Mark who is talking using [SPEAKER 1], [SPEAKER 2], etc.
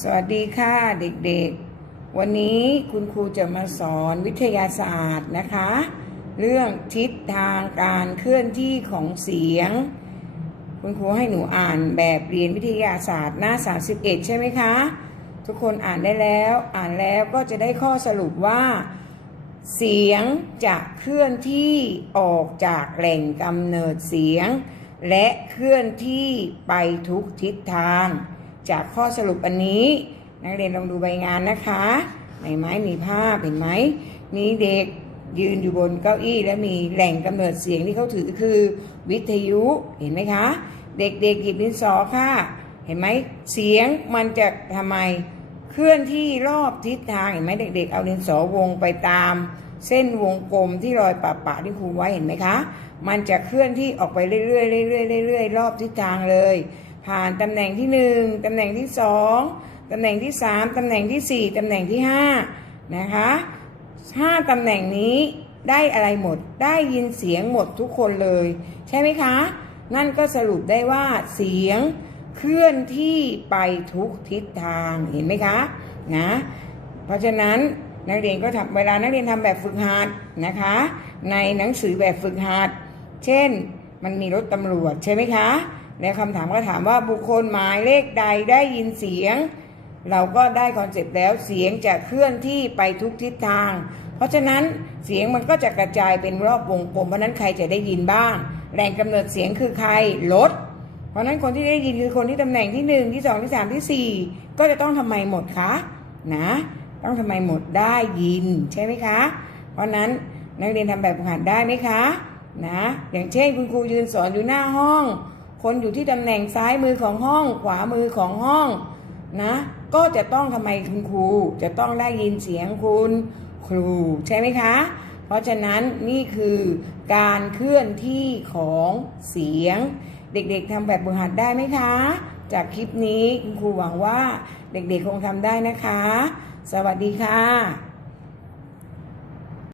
[SPEAKER 1] สวัสดีค่ะเด็กๆ วันนี้คุณครูจะมาสอนวิทยาศาสตร์นะคะ เรื่องทิศทางการเคลื่อนที่ของเสียง คุณครูให้หนูอ่านแบบเรียนวิทยาศาสตร์หน้า 31 ใช่ไหมคะ ทุกคนอ่านได้แล้วอ่านแล้วก็จะได้ข้อสรุปว่า เสียงจะเคลื่อนที่ออกจากแหล่งกำเนิดเสียง และเคลื่อนที่ไปทุกทิศทาง จากข้อสรุปอันนี้ นักเรียนลองดูใบงานนะคะในไม้มีภาพเห็นไหมมีเด็กยืนอยู่บนเก้าอี้และมีแหล่งกำเนิดเสียงที่เขาถือคือวิทยุเห็นไหมคะ เด็กๆหยิบดินสอค่ะ เห็นไหมเสียงมันจะทำไมเคลื่อนที่รอบทิศทางเห็นไหมเด็ก ๆ เอาดินสอวงไปตาม เส้นวงกลมที่รอยปะปะที่ครูไว้เห็นไหมคะ มันจะเคลื่อนที่ออกไปเรื่อยๆเรื่อยๆเรื่อยๆรอบทิศทางเลย ผ่านตำแหน่งที่หนึ่งตำแหน่งที่สองตำแหน่งที่สามตำแหน่งที่สี่ตำแหน่งที่ห้านะคะห้าตำแหน่งนี้ได้อะไรหมด ได้ยินเสียงหมดทุกคนเลย ใช่ไหมคะ นั่นก็สรุปได้ว่าเสียงเคลื่อนที่ไปทุกทิศทางเห็นไหมคะนะเพราะฉะนั้นนักเรียนก็ทำเวลานักเรียนทำแบบฝึกหัดนะคะ ในหนังสือแบบฝึกหัด เช่น มันมีรถตำรวจใช่ไหมคะ แล้วคำถามก็ถามว่าบุคคลหมายเลขใดได้ยินเสียง เราก็ได้คอนเซปต์แล้วเสียงจะเคลื่อนที่ไปทุกทิศทาง เพราะฉะนั้นเสียงมันก็จะกระจายเป็นรอบวงกลมเพราะนั้นใครจะได้ยินบ้าง แหล่งกำเนิดเสียงคือใครรถเพราะฉะนั้นคนที่ได้ยินคือคนที่ตำแหน่งที่หนึ่งที่สองที่สามที่สี่ก็จะต้องทำไมหมดคะนะ ต้องทำไมหมดได้ยินใช่ไหมคะ เพราะฉะนั้นนักเรียนทำแบบฝึกหัดได้ไหมคะนะอย่างเช่นคุณครูยืนสอนอยู่หน้าห้อง คนอยู่ที่ตำแหน่งซ้ายมือของห้อง ขวามือของห้องนะ ก็จะต้องทำไมคุณครู จะต้องได้ยินเสียงคุณครูใช่ไหมคะ เพราะฉะนั้นนี่คือการเคลื่อนที่ของเสียง เด็กๆทำแบบฝึกหัดได้ไหมคะ จากคลิปนี้คุณครูหวังว่าเด็กๆคงทำได้นะคะ สวัสดีค่ะ